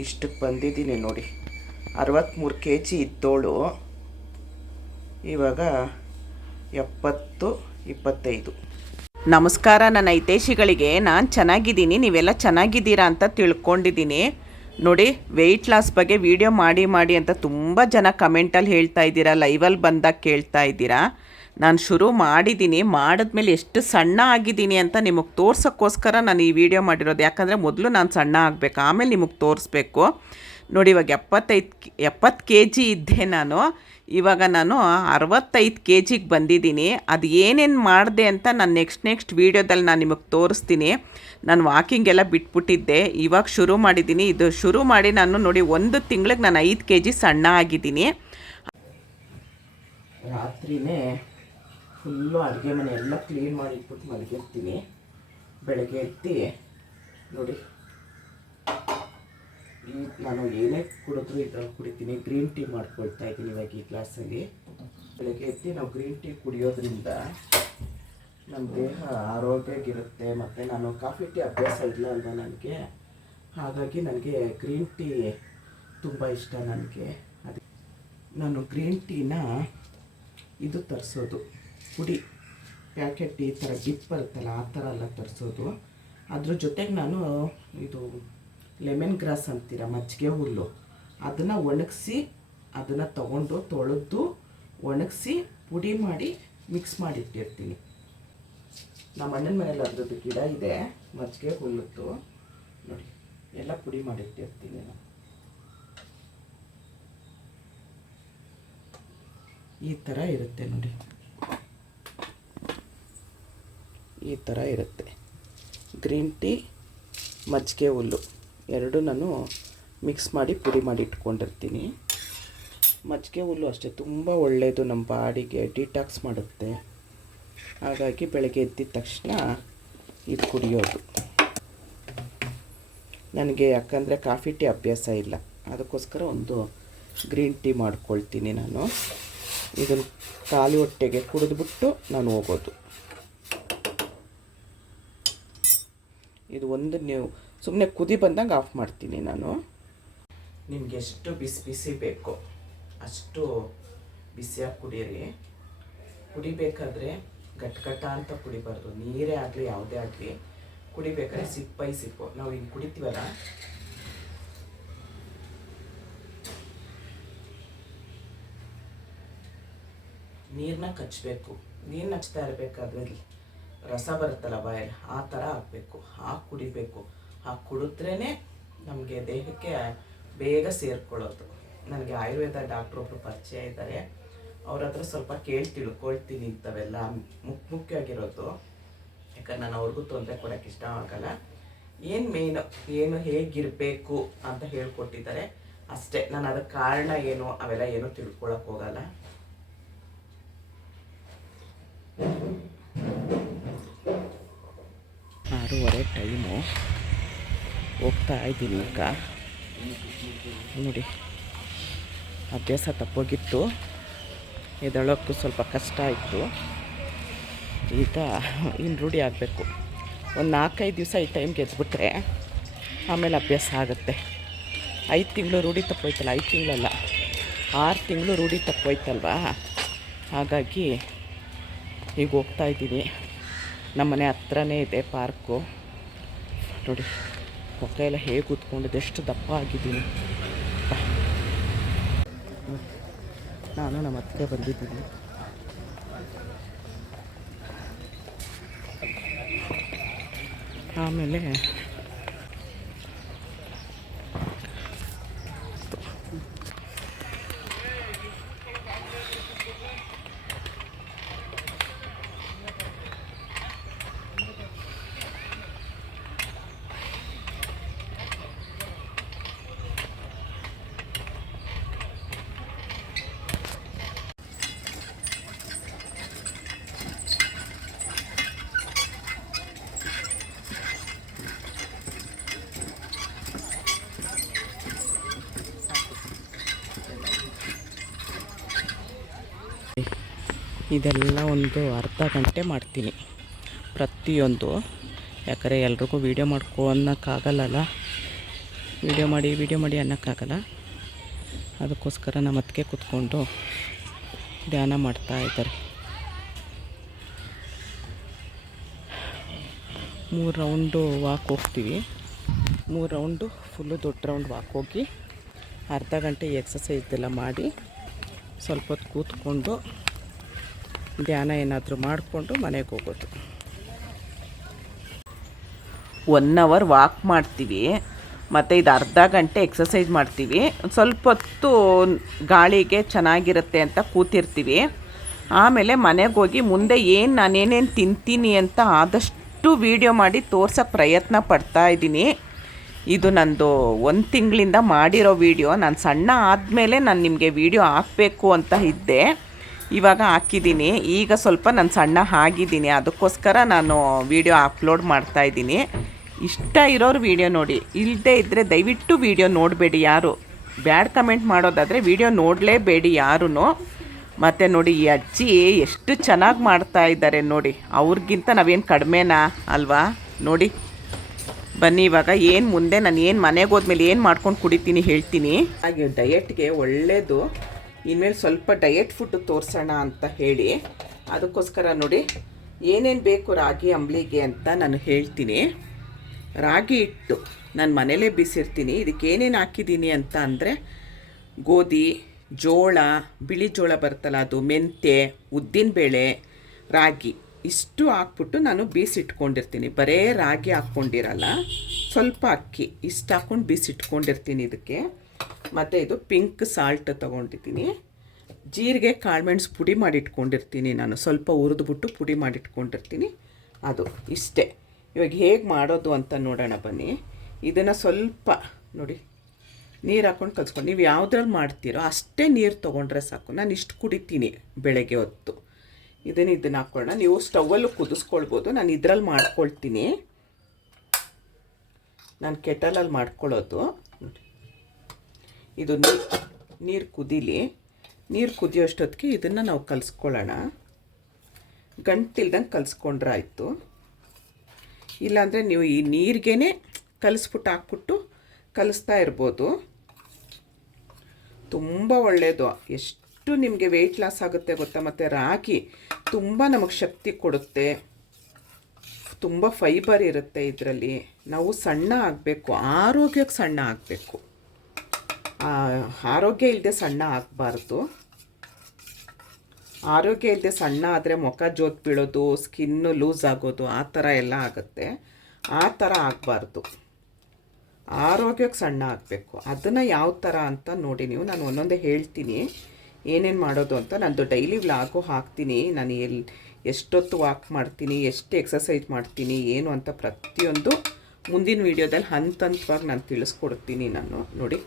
ಇಷ್ಟಕ್ಕೆ ಬಂದಿದ್ದೀನಿ ನೋಡಿ. ಅರವತ್ತ್ಮೂರು ಕೆ ಜಿ ಇದ್ದೋಳು. ಇವಾಗ ಎಪ್ಪತ್ತು, ಇಪ್ಪತ್ತೈದು. ನಮಸ್ಕಾರ ನನ್ನ ಹಿತೇಶಿಗಳಿಗೆ ನಾನು ಚೆನ್ನಾಗಿದ್ದೀನಿ. ನೀವೆಲ್ಲ ಚೆನ್ನಾಗಿದ್ದೀರಾ ಅಂತ ತಿಳ್ಕೊಂಡಿದ್ದೀನಿ. ನೋಡಿ ವೆಯ್ಟ್ ಲಾಸ್ ಬಗ್ಗೆ ವಿಡಿಯೋ ಮಾಡಿ ಮಾಡಿ ಅಂತ ತುಂಬ ಜನ ಕಮೆಂಟಲ್ಲಿ ಹೇಳ್ತಾ ಇದ್ದೀರಾ ಲೈವಲ್ಲಿ ಬಂದಾಗ ಕೇಳ್ತಾ ಇದ್ದೀರಾ. ನಾನು ಶುರು ಮಾಡಿದ್ದೀನಿ ಮಾಡಿದ್ಮೇಲೆ ಎಷ್ಟು ಸಣ್ಣ ಆಗಿದ್ದೀನಿ ಅಂತ ನಿಮಗೆ ತೋರ್ಸೋಕ್ಕೋಸ್ಕರ ನಾನು ಈ ವಿಡಿಯೋ ಮಾಡಿರೋದು. ಯಾಕಂದರೆ ಮೊದಲು ನಾನು ಸಣ್ಣ ಆಗಬೇಕು, ಆಮೇಲೆ ನಿಮಗೆ ತೋರಿಸ್ಬೇಕು. ನೋಡಿ, ಇವಾಗ ಎಪ್ಪತ್ತೈದು, ಎಪ್ಪತ್ತು ಕೆ ಜಿ ಇದ್ದೆ ನಾನು. ಇವಾಗ ನಾನು ಅರವತ್ತೈದು ಕೆ ಜಿಗೆ ಬಂದಿದ್ದೀನಿ ಅದು ಏನೇನು ಮಾಡಿದೆ ಅಂತ ನಾನು ನೆಕ್ಸ್ಟ್ ನೆಕ್ಸ್ಟ್ ವೀಡಿಯೋದಲ್ಲಿ ನಾನು ನಿಮಗೆ ತೋರಿಸ್ತೀನಿ. ನಾನು ವಾಕಿಂಗ್ ಎಲ್ಲ ಬಿಟ್ಬಿಟ್ಟಿದ್ದೆ. ಇವಾಗ ಶುರು ಮಾಡಿದ್ದೀನಿ ಇದು ಶುರು ಮಾಡಿ ನಾನು ನೋಡಿ ಒಂದು ತಿಂಗಳಿಗೆ ನಾನು ಐದು ಕೆ ಜಿ ಸಣ್ಣ ಆಗಿದ್ದೀನಿ ರಾತ್ರಿನೇ ಫುಲ್ಲು ಅಡುಗೆ ಮನೆ ಎಲ್ಲ ಕ್ಲೀನ್ ಮಾಡಿ ಇಟ್ಬಿಟ್ಟು ಮಲಗಿರ್ತೀನಿ ಬೆಳಗ್ಗೆ ಎತ್ತಿ ನೋಡಿ. ಈ ನಾನು ಏನೇ ಕುಡಿದ್ರು ಇದ್ರಲ್ಲಿ ಕುಡಿತೀನಿ. ಗ್ರೀನ್ ಟೀ ಮಾಡ್ಕೊಳ್ತಾ ಇದ್ದೀನಿ ಇವಾಗ ಈ ಗ್ಲಾಸಲ್ಲಿ ಬೆಳಗ್ಗೆ ಎತ್ತಿ ನಾವು ಗ್ರೀನ್ ಟೀ ಕುಡಿಯೋದ್ರಿಂದ ನಮ್ಮ ದೇಹ ಆರೋಗ್ಯಗಿರುತ್ತೆ ಮತ್ತು ನಾನು ಕಾಫಿ ಟೀ ಅಭ್ಯಾಸ ಇಲ್ಲ ಅಲ್ವಾ ನನಗೆ? ಹಾಗಾಗಿ ನನಗೆ ಗ್ರೀನ್ ಟೀ ತುಂಬ ಇಷ್ಟ ನನಗೆ. ಅದು ನಾನು ಗ್ರೀನ್ ಟೀನ ಇದು ತರಿಸೋದು. ಪುಡಿ ಪ್ಯಾಕೆಟ್ ಈ ಥರ ಡಿಪ್ ಬರುತ್ತಲ್ಲ ಆ ಥರ ಎಲ್ಲ ತರಿಸೋದು. ಅದ್ರ ಜೊತೆಗೆ ನಾನು ಇದು ಲೆಮನ್ ಗ್ರಾಸ್ ಅಂತೀರ, ಮಜ್ಜಿಗೆ ಹುಲ್ಲು. ಅದನ್ನು ಒಣಗಿಸಿ, ಅದನ್ನು ತಗೊಂಡು ತೊಳೆದು ಒಣಗಿಸಿ ಪುಡಿ ಮಾಡಿ ಮಿಕ್ಸ್ ಮಾಡಿಟ್ಟಿರ್ತೀನಿ. ನಮ್ಮ ಅಣ್ಣನ ಮನೇಲಿ ಅದ್ರದ್ದು ಗಿಡ ಇದೆ, ಮಜ್ಜಿಗೆ ಹುಲ್ಲದ್ದು. ನೋಡಿ, ಎಲ್ಲ ಪುಡಿ ಮಾಡಿಟ್ಟಿರ್ತೀನಿ ನಾನು. ಈ ಥರ ಇರುತ್ತೆ ನೋಡಿ. ಈ ಥರ ಇರುತ್ತೆ. ಗ್ರೀನ್ ಟೀ, ಮಜ್ಜಿಗೆ ಹುಲ್ಲು. ಎರಡು ನಾನು ಮಿಕ್ಸ್ ಮಾಡಿ ಪುಡಿ ಮಾಡಿ ಇಟ್ಕೊಂಡಿರ್ತೀನಿ. ಮಜ್ಜಿಗೆ ಹುಲ್ಲು ಅಷ್ಟೇ, ತುಂಬ ಒಳ್ಳೆಯದು ನಮ್ಮ ಬಾಡಿಗೆ, ಡಿಟಾಕ್ಸ್ ಮಾಡುತ್ತೆ. ಹಾಗಾಗಿ ಬೆಳಗ್ಗೆ ಎದ್ದಿದ ತಕ್ಷಣ ಇದು ಕುಡಿಯೋದು. ನನಗೆ ಯಾಕಂದರೆ ಕಾಫಿ ಟೀ ಅಭ್ಯಾಸ ಇಲ್ಲ. ಅದಕ್ಕೋಸ್ಕರ ಒಂದು ಗ್ರೀನ್ ಟೀ ಮಾಡ್ಕೊಳ್ತೀನಿ ನಾನು. ಇದನ್ನು ಖಾಲಿ ಹೊಟ್ಟೆಗೆ ಕುಡಿದ್ಬಿಟ್ಟು ನಾನು ಹೋಗೋದು. ಇದು ಒಂದು ನೀವು ಸುಮ್ಮನೆ ಕುದಿ ಬಂದಂಗೆ ಆಫ್ ಮಾಡ್ತೀನಿ ನಾನು. ನಿಮ್ಗೆ ಎಷ್ಟು ಬಿಸಿ ಬಿಸಿ ಬೇಕೋ, ಅಷ್ಟು ಬಿಸಿಯಾಗಿ ಕುಡಿಯಿರಿ ಕುಡಿಬೇಕಾದ್ರೆ ಗಟ್ಗಟ್ಟ ಅಂತ ಕುಡಿಬಾರ್ದು, ನೀರೇ ಆಗಲಿ, ಯಾವುದೇ ಆಗಲಿ. ಕುಡಿಬೇಕಾದ್ರೆ ಸಿಪ್ಪೈ ಸಿಪ್ಪು ನಾವು ಹಿಂಗೆ ಕುಡಿತೀವಲ್ಲ? ನೀರನ್ನ ಕಚ್ಚಬೇಕು ನೀರು ಹಚ್ತಾ ಇರಬೇಕಾದ್ರೆ ರಸ ಬರುತ್ತಲ್ಲ ಬಾಯಲ್ಲಿ, ಆ ಥರ ಆಗಬೇಕು ಹಾಕಿ ಕುಡಿಬೇಕು. ಹಾಕಿ ಕುಡಿದ್ರೇ ನಮಗೆ ದೇಹಕ್ಕೆ ಬೇಗ ಸೇರ್ಕೊಳ್ಳೋದು. ನನಗೆ ಆಯುರ್ವೇದ ಡಾಕ್ಟ್ರ್ ಒಬ್ಬರು ಪರಿಚಯ ಇದ್ದಾರೆ. ಅವ್ರ ಹತ್ರ ಸ್ವಲ್ಪ ಕೇಳಿ ತಿಳ್ಕೊಳ್ತೀನಿ ಇಂಥವೆಲ್ಲ. ಮುಖ್ಯ ಮುಖ್ಯವಾಗಿರೋದು. ಯಾಕಂದ್ರೆ ನಾನು ಅವ್ರಿಗೂ ತೊಂದರೆ ಕೊಡೋಕ್ಕೆ ಇಷ್ಟ ಆಗಲ್ಲ. ಏನು ಮೇಯ್ನು, ಏನು ಹೇಗಿರಬೇಕು ಅಂತ ಹೇಳ್ಕೊಟ್ಟಿದ್ದಾರೆ. ಅಷ್ಟೇ. ನಾನು ಅದಕ್ಕೆ ಕಾರಣ ಏನು? ಅವೆಲ್ಲ ಏನೂ ತಿಳ್ಕೊಳಕ್ಕೆ ಹೋಗಲ್ಲ. ಟೈಮು ಹೋಗ್ತಾ ಇದ್ದೀನಿ ಈಗ. ನೋಡಿ, ಅಭ್ಯಾಸ ತಪ್ಪೋಗಿತ್ತು. ಎದಳೋಕ್ಕೂ ಸ್ವಲ್ಪ ಕಷ್ಟ ಆಯಿತು. ಈಗ ಇನ್ನು ರೂಢಿ ಆಗಬೇಕು. ಒಂದು ನಾಲ್ಕೈದು ದಿವಸ ಈ ಟೈಮ್ಗೆ ಎದ್ಬಿಟ್ರೆ ಆಮೇಲೆ ಅಭ್ಯಾಸ ಆಗುತ್ತೆ. ಐದು ತಿಂಗಳು ರೂಢಿ ತಪ್ಪೋಯ್ತಲ್ಲ, ಐದು ತಿಂಗಳಲ್ಲ. ಆರು ತಿಂಗಳು ರೂಢಿ ತಪ್ಪೋಯ್ತಲ್ವಾ? ಹಾಗಾಗಿ ಈಗ ಹೋಗ್ತಾ ಇದ್ದೀನಿ. ನಮ್ಮನೆ ಹತ್ರನೇ ಇದೆ ಪಾರ್ಕು. ನೋಡಿ. ಮುಖ ಎಲ್ಲ ಹೇಗೆ ಕೂತ್ಕೊಂಡು ಎಷ್ಟು ದಪ್ಪ ಆಗಿದ್ದೀನಿ. ನಾನು ನಮ್ಮ ಅತ್ತೆ ಬಂದಿದ್ದೀನಿ. ಆಮೇಲೆ ಇದೆಲ್ಲ ಒಂದು ಅರ್ಧ ಗಂಟೆ ಮಾಡ್ತೀನಿ. ಪ್ರತಿಯೊಂದು. ಯಾಕಂದರೆ ಎಲ್ರಿಗೂ ವೀಡಿಯೋ ಮಾಡ್ಕೊ ಅನ್ನೋಕ್ಕಾಗಲ್ಲಲ್ಲ? ವೀಡಿಯೋ ಮಾಡಿ ವೀಡಿಯೋ ಮಾಡಿ ಅನ್ನೋಕ್ಕಾಗಲ್ಲ? ಅದಕ್ಕೋಸ್ಕರ ನಮ್ಮ ಅತ್ತಿಗೆ ಕೂತ್ಕೊಂಡು ಧ್ಯಾನ ಮಾಡ್ತಾ ಇದ್ದಾರೆ. ಮೂರು ರೌಂಡು ವಾಕ್ ಹೋಗ್ತೀವಿ. ಮೂರು ರೌಂಡು ಫುಲ್ಲು ದೊಡ್ಡ ರೌಂಡ್ ವಾಕ್ ಹೋಗಿ ಅರ್ಧ ಗಂಟೆ ಎಕ್ಸಸೈಸ್ ಎಲ್ಲ ಮಾಡಿ ಸ್ವಲ್ಪ ಹೊತ್ತು ಕೂತ್ಕೊಂಡು ಧ್ಯಾನ ಏನಾದರೂ ಮಾಡಿಕೊಂಡು ಮನೆಗೆ ಹೋಗೋದು. ಒನ್ ಅವರ್ ವಾಕ್ ಮಾಡ್ತೀವಿ. ಮತ್ತು ಇದು ಅರ್ಧ ಗಂಟೆ ಎಕ್ಸಸೈಸ್ ಮಾಡ್ತೀವಿ. ಸ್ವಲ್ಪ ಹೊತ್ತು ಗಾಳಿಗೆ ಚೆನ್ನಾಗಿರುತ್ತೆ ಅಂತ ಕೂತಿರ್ತೀವಿ. ಆಮೇಲೆ ಮನೆಗೆ ಹೋಗಿ ಮುಂದೆ ಏನು ನಾನೇನೇನು ತಿಂತೀನಿ ಅಂತ ಆದಷ್ಟು ವೀಡಿಯೋ ಮಾಡಿ ತೋರ್ಸೋಕ್ಕೆ ಪ್ರಯತ್ನ ಪಡ್ತಾ ಇದ್ದೀನಿ. ಇದು ನಂದು ಒಂದು ತಿಂಗಳಿಂದ ಮಾಡಿರೋ ವೀಡಿಯೋ ನಾನು ಸಣ್ಣ ಆದಮೇಲೆ ನಾನು ನಿಮಗೆ ವೀಡಿಯೋ ಹಾಕಬೇಕು ಅಂತ ಇದ್ದೆ. ಇವಾಗ ಹಾಕಿದ್ದೀನಿ. ಈಗ ಸ್ವಲ್ಪ ನಾನು ಸಣ್ಣ ಆಗಿದ್ದೀನಿ. ಅದಕ್ಕೋಸ್ಕರ ನಾನು ವೀಡಿಯೋ ಅಪ್ಲೋಡ್ ಮಾಡ್ತಾ ಇದ್ದೀನಿ. ಇಷ್ಟ ಇರೋರು ವೀಡಿಯೋ ನೋಡಿ. ಇಲ್ಲದೇ ಇದ್ದರೆ ದಯವಿಟ್ಟು ವೀಡಿಯೋ ನೋಡಬೇಡಿ ಯಾರು. ಬ್ಯಾಡ್ ಕಮೆಂಟ್ ಮಾಡೋದಾದರೆ ವೀಡಿಯೋ ನೋಡಲೇಬೇಡಿ ಯಾರೂ ಮತ್ತು ನೋಡಿ, ಈ ಅಜ್ಜಿ ಎಷ್ಟು ಚೆನ್ನಾಗಿ ಮಾಡ್ತಾ ಇದ್ದಾರೆ ನೋಡಿ. ಅವ್ರಿಗಿಂತ ನಾವೇನು ಕಡಿಮೆನಾ ಅಲ್ವಾ? ನೋಡಿ. ಬನ್ನಿ, ಇವಾಗ ಏನು ಮುಂದೆ ನಾನು ಏನು ಮನೆಗೆ ಹೋದ್ಮೇಲೆ ಏನು ಮಾಡ್ಕೊಂಡು ಕುಡಿತೀನಿ ಹೇಳ್ತೀನಿ. ಹಾಗೆ ಡಯೆಟ್ಗೆ ಒಳ್ಳೆಯದು ಇನ್ಮೇಲೆ ಸ್ವಲ್ಪ ಡಯೆಟ್ ಫುಡ್ ತೋರಿಸೋಣ ಅಂತ ಹೇಳಿ. ಅದಕ್ಕೋಸ್ಕರ ನೋಡಿ, ಏನೇನು ಬೇಕು ರಾಗಿ ಅಂಬ್ಲಿಗೆ ಅಂತ ನಾನು ಹೇಳ್ತೀನಿ. ರಾಗಿ ಹಿಟ್ಟು ನಾನು ಮನೇಲೇ ಬಿಸಿರ್ತೀನಿ. ಇದಕ್ಕೆ ಏನೇನು ಹಾಕಿದ್ದೀನಿ ಅಂತ ಅಂದರೆ, ಗೋಧಿ, ಜೋಳ, ಬಿಳಿ ಜೋಳ ಬರ್ತಲ್ಲ ಅದು, ಮೆಂತ್ಯ ಉದ್ದಿನಬೇಳೆ ರಾಗಿ, ಇಷ್ಟು ಹಾಕ್ಬಿಟ್ಟು ನಾನು ಬೀಸಿಟ್ಕೊಂಡಿರ್ತೀನಿ. ಬರೇ ರಾಗಿ ಹಾಕ್ಕೊಂಡಿರಲ್ಲ, ಸ್ವಲ್ಪ ಅಕ್ಕಿ ಇಷ್ಟು ಹಾಕ್ಕೊಂಡು ಬೀಸಿಟ್ಕೊಂಡಿರ್ತೀನಿ ಇದಕ್ಕೆ. ಮತ್ತು ಇದು ಪಿಂಕ್ ಸಾಲ್ಟ್ ತೊಗೊಂಡಿದ್ದೀನಿ. ಜೀರಿಗೆ ಕಾಳುಮೆಣಸು ಪುಡಿ ಮಾಡಿಟ್ಕೊಂಡಿರ್ತೀನಿ ನಾನು. ಸ್ವಲ್ಪ ಹುರಿದ್ಬಿಟ್ಟು ಪುಡಿ ಮಾಡಿಟ್ಕೊಂಡಿರ್ತೀನಿ. ಅದು ಇಷ್ಟೇ. ಇವಾಗ ಹೇಗೆ ಮಾಡೋದು ಅಂತ ನೋಡೋಣ ಬನ್ನಿ. ಇದನ್ನು ಸ್ವಲ್ಪ ನೋಡಿ, ನೀರು ಹಾಕ್ಕೊಂಡು ಕಲ್ಸ್ಕೊಂಡು ನೀವು ಯಾವುದ್ರಲ್ಲಿ ಮಾಡ್ತೀರೋ ಅಷ್ಟೇ ನೀರು ತೊಗೊಂಡ್ರೆ ಸಾಕು. ನಾನು ಇಷ್ಟು ಕುಡಿತೀನಿ ಬೆಳಗ್ಗೆ ಹೊತ್ತು. ಇದನ್ನು ಇದನ್ನು ಹಾಕ್ಕೊಳ್ಳೋಣ ನೀವು ಸ್ಟವಲ್ಲೂ ಕುದಿಸ್ಕೊಳ್ಬೋದು. ನಾನು ಇದರಲ್ಲಿ ಮಾಡ್ಕೊಳ್ತೀನಿ. ನಾನು ಕೆಟಲಲ್ಲಿ ಮಾಡ್ಕೊಳ್ಳೋದು. ಇದು ನೀರು ಕುದೀಲಿ. ನೀರು ಕುದಿಯೋಷ್ಟೊತ್ತಿಗೆ ಇದನ್ನು ನಾವು ಕಲಿಸ್ಕೊಳ್ಳೋಣ. ಗಂಟಿಲ್ದಂಗೆ ಕಲಿಸ್ಕೊಂಡ್ರೆ ಆಯಿತು. ಇಲ್ಲಾಂದರೆ ನೀವು ಈ ನೀರಿಗೇ ಕಲಿಸ್ಬಿಟ್ಟು ಹಾಕ್ಬಿಟ್ಟು ಕಲಿಸ್ತಾ ಇರ್ಬೋದು. ತುಂಬ ಒಳ್ಳೆಯದು ಎಷ್ಟು ನಿಮಗೆ ವೆಯ್ಟ್ ಲಾಸ್ ಆಗುತ್ತೆ ಗೊತ್ತಾ? ಮತ್ತು ರಾಗಿ ತುಂಬ ನಮಗೆ ಶಕ್ತಿ ಕೊಡುತ್ತೆ. ತುಂಬ ಫೈಬರ್ ಇರುತ್ತೆ ಇದರಲ್ಲಿ. ನಾವು ಸಣ್ಣ ಆಗಬೇಕು, ಆರೋಗ್ಯಕ್ಕೆ ಸಣ್ಣ ಆಗಬೇಕು. ಆರೋಗ್ಯ ಇಲ್ಲದೆ ಸಣ್ಣ ಆಗಬಾರ್ದು. ಆರೋಗ್ಯ ಇಲ್ಲದೆ ಸಣ್ಣ ಆದರೆ ಮುಖ ಜೋತ್ ಬೀಳೋದು ಸ್ಕಿನ್ನು ಲೂಸ್ ಆಗೋದು, ಆ ಥರ ಎಲ್ಲ ಆಗುತ್ತೆ. ಆ ಥರ ಆಗಬಾರ್ದು. ಆರೋಗ್ಯಕ್ಕೆ ಸಣ್ಣ ಆಗಬೇಕು. ಅದನ್ನು ಯಾವ ಥರ ಅಂತ ನೋಡಿ ನೀವು. ನಾನು ಒಂದೊಂದೇ ಹೇಳ್ತೀನಿ. ಏನೇನು ಮಾಡೋದು ಅಂತ ನಂದು ಡೈಲಿ ವ್ಲಾಗು ಹಾಕ್ತೀನಿ. ನಾನು ಎಲ್ಲಿ ಎಷ್ಟೊತ್ತು ವಾಕ್ ಮಾಡ್ತೀನಿ, ಎಷ್ಟು ಎಕ್ಸಸೈಸ್ ಮಾಡ್ತೀನಿ, ಏನು ಅಂತ ಪ್ರತಿಯೊಂದು ಮುಂದಿನ ವೀಡಿಯೋದಲ್ಲಿ ಹಂತ ಹಂತವಾಗಿ ನಾನು ತಿಳಿಸ್ಕೊಡ್ತೀನಿ ನಾನು. ನೋಡಿ.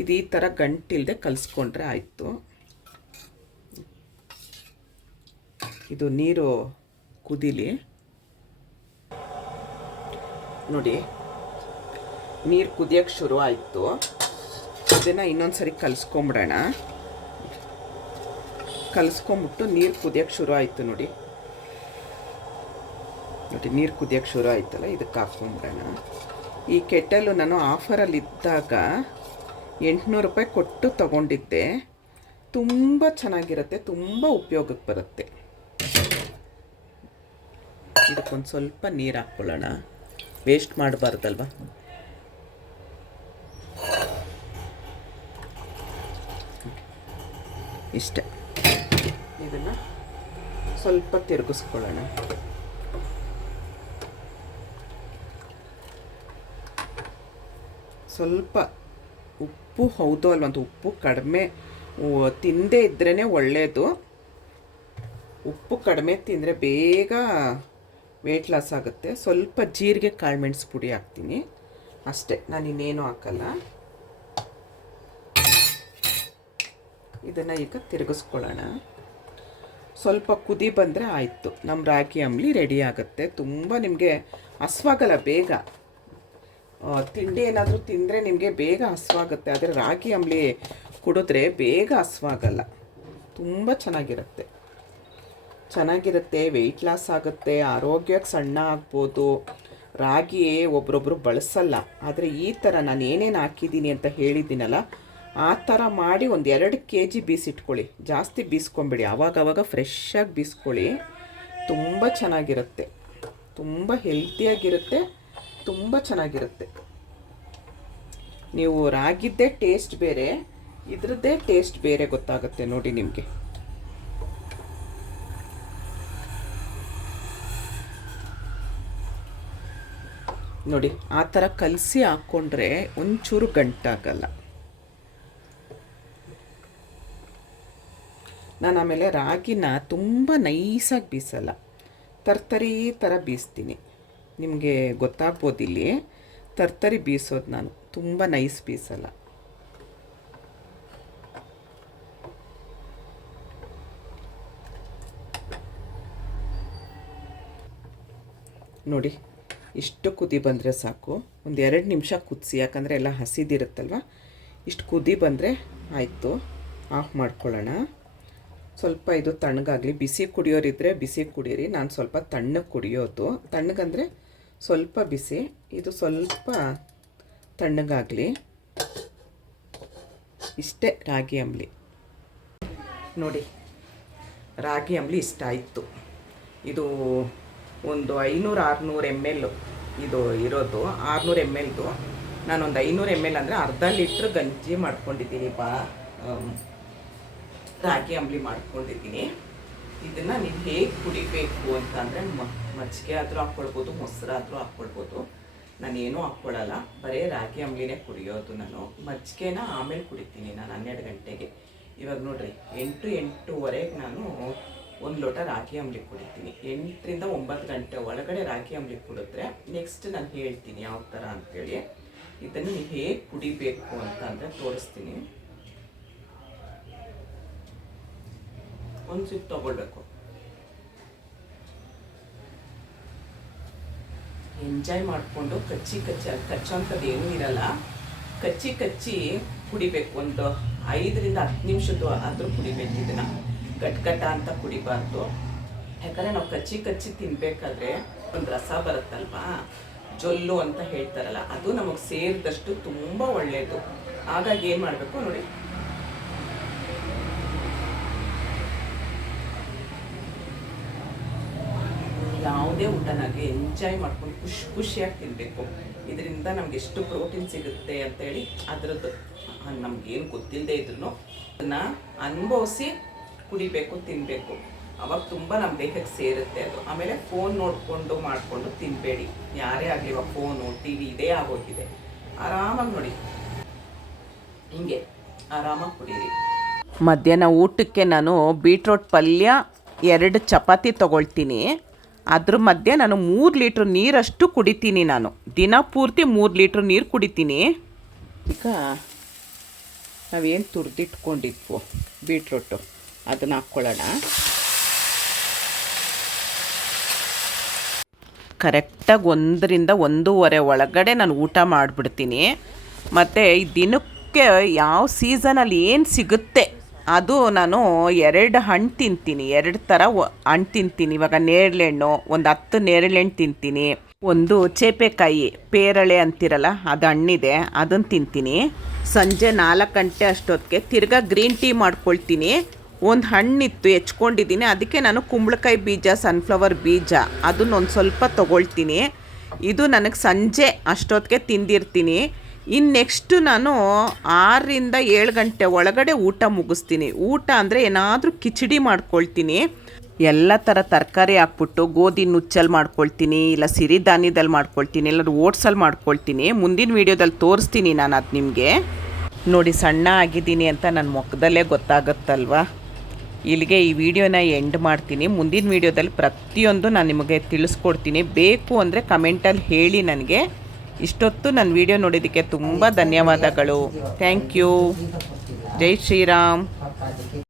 ಇದು ಈ ಥರ ಗಂಟಿಲ್ಲದೆ ಕಲಿಸ್ಕೊಂಡ್ರೆ ಆಯಿತು. ಇದು ನೀರು ಕುದಿಲಿ. ನೋಡಿ, ನೀರು ಕುದಿಯೋಕ್ಕೆ ಶುರು ಆಯಿತು. ಅದನ್ನು ಇನ್ನೊಂದು ಸರಿ ಕಲಿಸ್ಕೊಂಬಿಡೋಣ. ಕಲಿಸ್ಕೊಂಬಿಟ್ಟು ನೀರು ಕುದಿಯೋಕ್ಕೆ ಶುರು ಆಯಿತು ನೋಡಿ. ನೋಡಿ, ನೀರು ಕುದಿಯೋಕ್ಕೆ ಶುರು ಆಯ್ತಲ್ಲ ಇದಕ್ಕೆ ಹಾಕ್ಕೊಂಬಿಡೋಣ. ಈ ಕೆಟ್ಟಲು ನಾನು ಆಫರಲ್ಲಿ ಇದ್ದಾಗ ಎಂಟುನೂರು ರೂಪಾಯಿ ಕೊಟ್ಟು ತಗೊಂಡಿದ್ದೆ. ತುಂಬ ಚೆನ್ನಾಗಿರುತ್ತೆ, ತುಂಬ ಉಪಯೋಗಕ್ಕೆ ಬರುತ್ತೆ. ಇದಕ್ಕೊಂದು ಸ್ವಲ್ಪ ನೀರು ಹಾಕ್ಕೊಳ್ಳೋಣ. ವೇಸ್ಟ್ ಮಾಡಬಾರ್ದಲ್ವ? ಇಷ್ಟೆ. ಇದನ್ನು ಸ್ವಲ್ಪ ತಿರುಗಿಸ್ಕೊಳ್ಳೋಣ. ಸ್ವಲ್ಪ ಉಪ್ಪು, ಹೌದು ಅಲ್ವಂತ ಉಪ್ಪು ಕಡಿಮೆ ತಿಂದೇ ಇದ್ರೇ ಒಳ್ಳೆಯದು ಉಪ್ಪು ಕಡಿಮೆ ತಿಂದರೆ ಬೇಗ ವೆಯ್ಟ್ ಲಾಸ್ ಆಗುತ್ತೆ. ಸ್ವಲ್ಪ ಜೀರಿಗೆ ಕಾಳುಮೆಣಸು ಪುಡಿ ಹಾಕ್ತೀನಿ. ಅಷ್ಟೇ, ನಾನು ಇನ್ನೇನು ಹಾಕಲ್ಲ. ಇದನ್ನು ಈಗ ತಿರುಗಿಸ್ಕೊಳ್ಳೋಣ. ಸ್ವಲ್ಪ ಕುದಿ ಬಂದರೆ ಆಯಿತು. ನಮ್ಮ ರಾಗಿ ಅಂಬ್ಲಿ ರೆಡಿ ಆಗುತ್ತೆ. ತುಂಬ ನಿಮಗೆ ಹಸ್ವಾಗಲ್ಲ ಬೇಗ. ತಿಂಡಿ ಏನಾದರೂ ತಿಂದರೆ ನಿಮಗೆ ಬೇಗ ಹಸುವಾಗುತ್ತೆ. ಆದರೆ ರಾಗಿ ಅಂಬಲಿ ಕುಡಿದ್ರೆ ಬೇಗ ಹಸುವಾಗಲ್ಲ. ತುಂಬ ಚೆನ್ನಾಗಿರುತ್ತೆ. ಚೆನ್ನಾಗಿರುತ್ತೆ ವೆಯ್ಟ್ ಲಾಸ್ ಆಗುತ್ತೆ, ಆರೋಗ್ಯಕ್ಕೆ ಸಣ್ಣ ಆಗ್ಬೋದು. ರಾಗಿ ಒಬ್ರೊಬ್ರು ಬಳಸಲ್ಲ. ಆದರೆ ಈ ಥರ ನಾನು ಏನೇನು ಹಾಕಿದ್ದೀನಿ ಅಂತ ಹೇಳಿದ್ದೀನಲ್ಲ, ಆ ಥರ ಮಾಡಿ ಒಂದು ಎರಡು ಕೆ ಜಿ ಬೀಸಿಟ್ಕೊಳ್ಳಿ. ಜಾಸ್ತಿ ಬೀಸ್ಕೊಂಬಿಡಿ ಆವಾಗವಾಗ ಫ್ರೆಶ್ಶಾಗಿ ಬೀಸ್ಕೊಳ್ಳಿ. ತುಂಬ ಚೆನ್ನಾಗಿರುತ್ತೆ. ತುಂಬ ಹೆಲ್ತಿಯಾಗಿರುತ್ತೆ ತುಂಬ ಚೆನ್ನಾಗಿರುತ್ತೆ. ನೀವು ರಾಗಿದ್ದೇ ಟೇಸ್ಟ್ ಬೇರೆ, ಇದ್ರದ್ದೇ ಟೇಸ್ಟ್ ಬೇರೆ ಗೊತ್ತಾಗುತ್ತೆ ನೋಡಿ ನಿಮಗೆ. ನೋಡಿ, ಆ ಥರ ಕಲಸಿ ಹಾಕ್ಕೊಂಡ್ರೆ ಒಂಚೂರು ಗಂಟಾಗಲ್ಲ. ನಾನು ಆಮೇಲೆ ರಾಗಿನ ತುಂಬ ನೈಸಾಗಿ ಬೀಸಲ್ಲ. ತರ್ತರಿ ಥರ ಬೀಸ್ತೀನಿ. ನಿಮಗೆ ಗೊತ್ತಾಗ್ಬೋದು ಇಲ್ಲಿ. ತರ್ತರಿ ಬೀಸೋದು ನಾನು. ತುಂಬ ನೈಸ್ ಬೀಸಲ್ಲ. ನೋಡಿ, ಇಷ್ಟು ಕುದಿ ಬಂದರೆ ಸಾಕು. ಒಂದು ಎರಡು ನಿಮಿಷ ಕುದಿಸಿ, ಯಾಕಂದರೆ ಎಲ್ಲ ಹಸಿದಿರುತ್ತಲ್ವ? ಇಷ್ಟು ಕುದಿ ಬಂದರೆ ಆಯಿತು. ಆಫ್ ಮಾಡ್ಕೊಳ್ಳೋಣ. ಸ್ವಲ್ಪ ಇದು ತಣ್ಣಗಾಗಲಿ. ಬಿಸಿ ಕುಡಿಯೋರಿದ್ದರೆ ಬಿಸಿ ಕುಡಿಯಿರಿ ನಾನು ಸ್ವಲ್ಪ ತಣ್ಣಗೆ ಕುಡಿಯೋದು. ತಣ್ಣಗಂದರೆ ಸ್ವಲ್ಪ ಬಿಸಿ, ಇದು ಸ್ವಲ್ಪ ತಣ್ಣಗಾಗಲಿ. ಇಷ್ಟೇ ರಾಗಿ ಅಂಬ್ಲಿ. ನೋಡಿ, ರಾಗಿ ಅಂಬ್ಲಿ ಇಷ್ಟ ಆಯಿತು. ಇದು ಒಂದು ಐನೂರು ಆರುನೂರು ಎಂ ಎಲ್ ಇದು ಇರೋದು, ಆರುನೂರು ಎಂ ಎಲ್ದು ನಾನೊಂದು ಐನೂರು ಎಂ ಎಲ್ ಅಂದರೆ ಅರ್ಧ ಲೀಟ್ರ್ ಗಂಜಿ ಮಾಡ್ಕೊಂಡಿದ್ದೀನಿ ಬಾ. ರಾಗಿ ಅಂಬ್ಲಿ ಮಾಡ್ಕೊಂಡಿದ್ದೀನಿ. ಇದನ್ನು ನೀವು ಹೇಗೆ ಕುಡಿಬೇಕು ಅಂತಂದರೆ ಮಜ್ಜಿಗೆ ಆದರೂ ಹಾಕ್ಕೊಳ್ಬೋದು ಮೊಸರಾದರೂ ಹಾಕ್ಕೊಳ್ಬೋದು. ನಾನೇನೂ ಹಾಕ್ಕೊಳ್ಳಲ್ಲ ಬರೀ ರಾಗಿ ಅಂಬ್ಲಿನೇ ಕುಡಿಯೋದು ನಾನು. ಮಜ್ಜಿಗೆನ ಆಮೇಲೆ ಕುಡಿತೀನಿ ನಾನು ಹನ್ನೆರಡು ಗಂಟೆಗೆ. ಇವಾಗ ನೋಡ್ರಿ, ಎಂಟು ಎಂಟೂವರೆಗೆ ನಾನು ಒಂದು ಲೋಟ ರಾಗಿ ಅಂಬ್ಲಿ ಕುಡಿತೀನಿ. ಎಂಟರಿಂದ ಒಂಬತ್ತು ಗಂಟೆ ಒಳಗಡೆ ರಾಗಿ ಅಂಬ್ಲಿ ಕುಡಿದ್ರೆ ನೆಕ್ಸ್ಟ್ ನಾನು ಹೇಳ್ತೀನಿ ಯಾವ ಥರ ಅಂತೇಳಿ. ಇದನ್ನು ನೀವು ಹೇಗೆ ಕುಡಿಬೇಕು ಅಂತ ಅಂದರೆ ತೋರಿಸ್ತೀನಿ. ಒಂದು ಸಿಪ್ ತಗೊಳ್ಬೇಕು. ಎಂಜಾಯ್ ಮಾಡಿಕೊಂಡು ಕಚ್ಚಿ ಕಚ್ಚಿ ಕಚ್ಚೋಂಥದ್ದು ಏನೂ ಇರಲ್ಲ. ಕಚ್ಚಿ ಕಚ್ಚಿ ಕುಡಿಬೇಕು, ಒಂದು ಐದರಿಂದ ಹತ್ತು ನಿಮಿಷದ್ದು ಆದರೂ ಕುಡಿಬೇಕು ಇದನ್ನು. ಗಟ್ ಗಟ್ಟ ಅಂತ ಕುಡಿಬಾರ್ದು. ಯಾಕಂದರೆ ನಾವು ಕಚ್ಚಿ ಕಚ್ಚಿ ತಿನ್ನಬೇಕಾದ್ರೆ ಒಂದು ರಸ ಬರುತ್ತಲ್ವಾ? ಜೊಲ್ಲು ಅಂತ ಹೇಳ್ತಾರಲ್ಲ, ಅದು ನಮಗೆ ಸೇರಿದಷ್ಟು ತುಂಬ ಒಳ್ಳೆಯದು ಹಾಗಾಗಿ ಏನು ಮಾಡಬೇಕು ನೋಡಿ ಯಾವುದೇ ಊಟನಾಗಿ ಎಂಜಾಯ್ ಮಾಡ್ಕೊಂಡು ಖುಷಿ ಖುಷಿಯಾಗಿ ತಿನ್ನಬೇಕು ಇದರಿಂದ ನಮ್ಗೆ ಎಷ್ಟು ಪ್ರೋಟೀನ್ ಸಿಗುತ್ತೆ ಅಂತೇಳಿ ಅದರದ್ದು ನಮ್ಗೇನು ಗೊತ್ತಿಲ್ಲದೆ ಇದ್ರು ಅದನ್ನು ಅನುಭವಿಸಿ ಕುಡಿಬೇಕು ತಿನ್ನಬೇಕು ಅವಾಗ ತುಂಬ ನಮ್ಮ ದೇಹಕ್ಕೆ ಸೇರುತ್ತೆ ಅದು. ಆಮೇಲೆ ಫೋನ್ ನೋಡಿಕೊಂಡು ಮಾಡಿಕೊಂಡು ತಿನ್ನಬೇಡಿ ಯಾರೇ ಆಗಲಿ ಇವಾಗ ಫೋನು ಟಿ ವಿ ಇದೇ ಆಗೋಗಿದೆ. ಆರಾಮಾಗಿ ನೋಡಿ. ಹಿಂಗೆ, ಆರಾಮಾಗಿ ಕುಡೀರಿ. ಮಧ್ಯಾಹ್ನ ಊಟಕ್ಕೆ ನಾನು ಬೀಟ್ರೋಟ್ ಪಲ್ಯ, ಎರಡು ಚಪಾತಿ ತಗೊಳ್ತೀನಿ. ಅದ್ರ ಮಧ್ಯೆ ನಾನು ಮೂರು ಲೀಟ್ರ್ ನೀರಷ್ಟು ಕುಡಿತೀನಿ ನಾನು. ದಿನ ಪೂರ್ತಿ ಮೂರು ಲೀಟ್ರ್ ನೀರು ಕುಡಿತೀನಿ. ಈಗ ನಾವೇನು ತುರಿದಿಟ್ಕೊಂಡಿದ್ವು ಬೀಟ್ರೂಟು, ಅದನ್ನು ಹಾಕ್ಕೊಳ್ಳೋಣ ಕರೆಕ್ಟಾಗಿ ಒಂದರಿಂದ ಒಂದೂವರೆ ಒಳಗಡೆ ನಾನು ಊಟ ಮಾಡಿಬಿಡ್ತೀನಿ. ಮತ್ತು ಈ ದಿನಕ್ಕೆ ಯಾವ ಸೀಸನಲ್ಲಿ ಏನು ಸಿಗುತ್ತೆ? ಅದು ನಾನು ಎರಡು ಹಣ್ಣು ತಿಂತೀನಿ, ಎರಡು ಥರ ಹಣ್ಣು ತಿಂತೀನಿ. ಇವಾಗ ನೇರಳೆಹಣ್ಣು ಒಂದು ಹತ್ತು ನೇರಳೆಹಣ್ಣು ತಿಂತೀನಿ. ಒಂದು ಚೇಪೆಕಾಯಿ, ಪೇರಳೆ ಅಂತಿರಲ್ಲ, ಅದು ಹಣ್ಣಿದೆ ಅದನ್ನು ತಿಂತೀನಿ. ಸಂಜೆ ನಾಲ್ಕು ಗಂಟೆ ಅಷ್ಟೊತ್ತಿಗೆ ತಿರ್ಗಾ ಗ್ರೀನ್ ಟೀ ಮಾಡ್ಕೊಳ್ತೀನಿ. ಒಂದು ಹಣ್ಣಿತ್ತು, ಹೆಚ್ಕೊಂಡಿದ್ದೀನಿ. ಅದಕ್ಕೆ ನಾನು ಕುಂಬಳಕಾಯಿ ಬೀಜ, ಸನ್ಫ್ಲವರ್ ಬೀಜ, ಅದನ್ನೊಂದು ಸ್ವಲ್ಪ ತೊಗೊಳ್ತೀನಿ. ಇದು ನನಗೆ ಸಂಜೆ ಅಷ್ಟೊತ್ತಿಗೆ ತಿಂದಿರ್ತೀನಿ. ಇನ್ನು ನೆಕ್ಸ್ಟು ನಾನು ಆರರಿಂದ ಏಳು ಗಂಟೆ ಒಳಗಡೆ ಊಟ ಮುಗಿಸ್ತೀನಿ. ಊಟ ಅಂದರೆ ಏನಾದರೂ ಕಿಚಡಿ ಮಾಡ್ಕೊಳ್ತೀನಿ. ಎಲ್ಲ ಥರ ತರಕಾರಿ ಹಾಕ್ಬಿಟ್ಟು ಗೋಧಿ ನುಚ್ಚಲ್ಲಿ ಮಾಡ್ಕೊಳ್ತೀನಿ, ಇಲ್ಲ ಸಿರಿಧಾನ್ಯದಲ್ಲಿ ಮಾಡ್ಕೊಳ್ತೀನಿ ಇಲ್ಲ ಓಟ್ಸಲ್ಲಿ ಮಾಡ್ಕೊಳ್ತೀನಿ. ಮುಂದಿನ ವೀಡಿಯೋದಲ್ಲಿ ತೋರಿಸ್ತೀನಿ ನಾನು ಅದು ನಿಮಗೆ. ನೋಡಿ ಸಣ್ಣ ಆಗಿದ್ದೀನಿ ಅಂತ ನನ್ನ ಮುಖದಲ್ಲೇ ಗೊತ್ತಾಗುತ್ತಲ್ವಾ? ಇಲ್ಲಿಗೆ ಈ ವಿಡಿಯೋನ ಎಂಡ್ ಮಾಡ್ತೀನಿ. ಮುಂದಿನ ವೀಡಿಯೋದಲ್ಲಿ ಪ್ರತಿಯೊಂದು ನಾನು ನಿಮಗೆ ತಿಳಿಸ್ಕೊಡ್ತೀನಿ. ಬೇಕು ಅಂದರೆ ಕಮೆಂಟಲ್ಲಿ ಹೇಳಿ ನನಗೆ. ಇಷ್ಟೊತ್ತು ನನ್ನ ವಿಡಿಯೋ ನೋಡಿದ್ದಕ್ಕೆ ತುಂಬ ಧನ್ಯವಾದಗಳು. ಥ್ಯಾಂಕ್ ಯು ಜೈ ಶ್ರೀರಾಮ್.